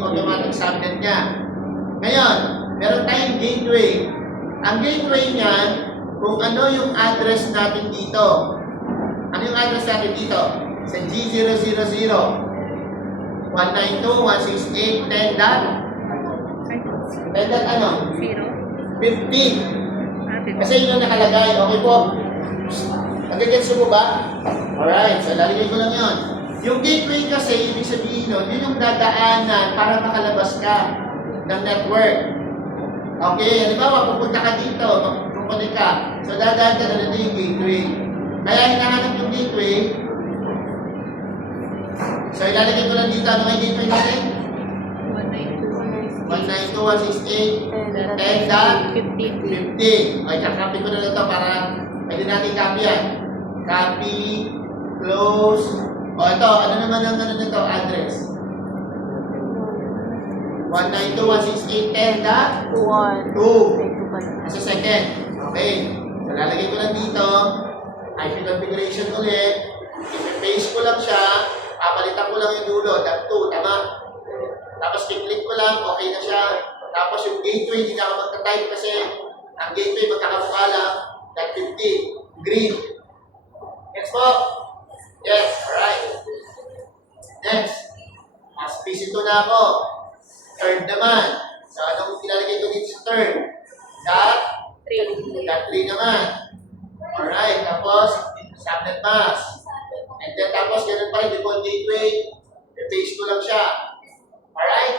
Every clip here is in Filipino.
yung automatic subnet niya. Ngayon, meron tayong gateway. Ang gateway niyan, kung ano yung address natin dito. Ano yung address natin dito? Sa G000, 192.168.10. 10 ano? 15. Kasi yun ang nakalagay. Okay po? Nagagets mo ba? Alright, so lalagay ko lang yun. Yung gateway kasi, ibig sabihin nun, yun yung dadaanan para makalabas ka ng network. Okay, halimbawa, pupunta ka dito, pupunta ka. So dadaan ka na yung gateway. Kaya hinahanap yung gateway. So ilalagay ko lang dito, ano yung gateway natin? 192.168.10.15. Okay, kakopy ko na lang ito para pwede natin copy yan. Copy, close. O ito, ano naman ang ano nito? Address. 192.168.10.2. As a second. Okay. So lalagay ko lang dito. IP configuration ulit. I-paste ko lang siya. Papalitan ko lang yung dulo. .2, tama? Tapos i-click ko lang, okay na siya. Tapos yung gateway, hindi na ako magta-type kasi ang gateway magkakamukha lang. .50, green. Next po. Yes, alright. Next. Mas PC2 na ako. Third naman. So anong ilalagay ko dito sa third? .3 naman. Alright, tapos subnet mask. And then tapos ganun pa rin, default gateway. I-paste ko lang siya. Alright?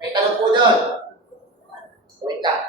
May tanong po doon. Wait lang.